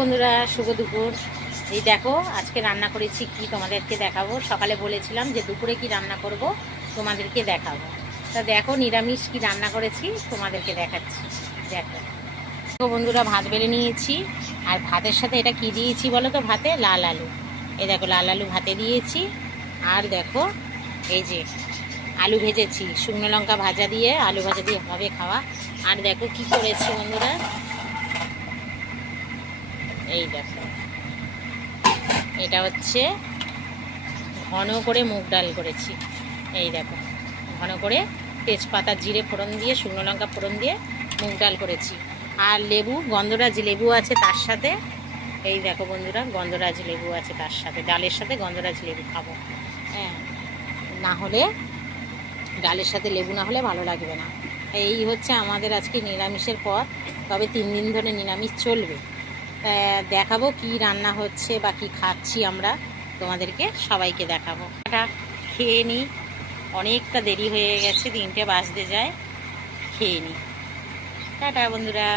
বন্ধুরা, শুভ দুপুর। এই দেখো আজকে রান্না করেছি কি তোমাদেরকে দেখাবো। সকালে বলেছিলাম যে দুপুরে কি রান্না করব তোমাদেরকে দেখাবো। তা দেখো নিরামিষ কি রান্না করেছি তোমাদেরকে দেখাচ্ছি। দেখো বন্ধুরা, ভাত বেড়ে নিয়েছি। আর ভাতের সাথে এটা কি দিয়েছি বলো তো? ভাতে লাল আলু। এই দেখো লাল আলু ভাতে দিয়েছি। আর দেখো এই যে আলু ভেজেছি, শুকনো লঙ্কা ভাজা দিয়ে, আলু ভাজা দিয়ে হবে খাওয়া। আর দেখো কি করেছি বন্ধুরা, এই দেখো এটা হচ্ছে ঘন করে মুগ ডাল করেছি। এই দেখো ঘন করে তেজপাতা জিরে ফোড়ন দিয়ে, শুকনো লঙ্কা ফোড়ন দিয়ে মুগ ডাল করেছি। আর লেবু, গন্ধরাজ লেবু আছে তার সাথে। এই দেখো বন্ধুরা, গন্ধরাজ লেবু আছে তার সাথে। ডালের সাথে গন্ধরাজ লেবু খাবো। হ্যাঁ, না হলে ডালের সাথে লেবু না হলে ভালো লাগবে না। এই হচ্ছে আমাদের আজকে নিরামিষের পদ। তবে 3 দিন ধরে নিরামিষ চলবে। দেখাবো কি রান্না হচ্ছে বা কি খাচ্ছি আমরা, তোমাদেরকে সবাইকে দেখাবো। এটা খেয়ে নিই, অনেকটা দেরি হয়ে গেছে, 3টে বাজতে যায়। খেয়ে নিই। টাটা বন্ধুরা।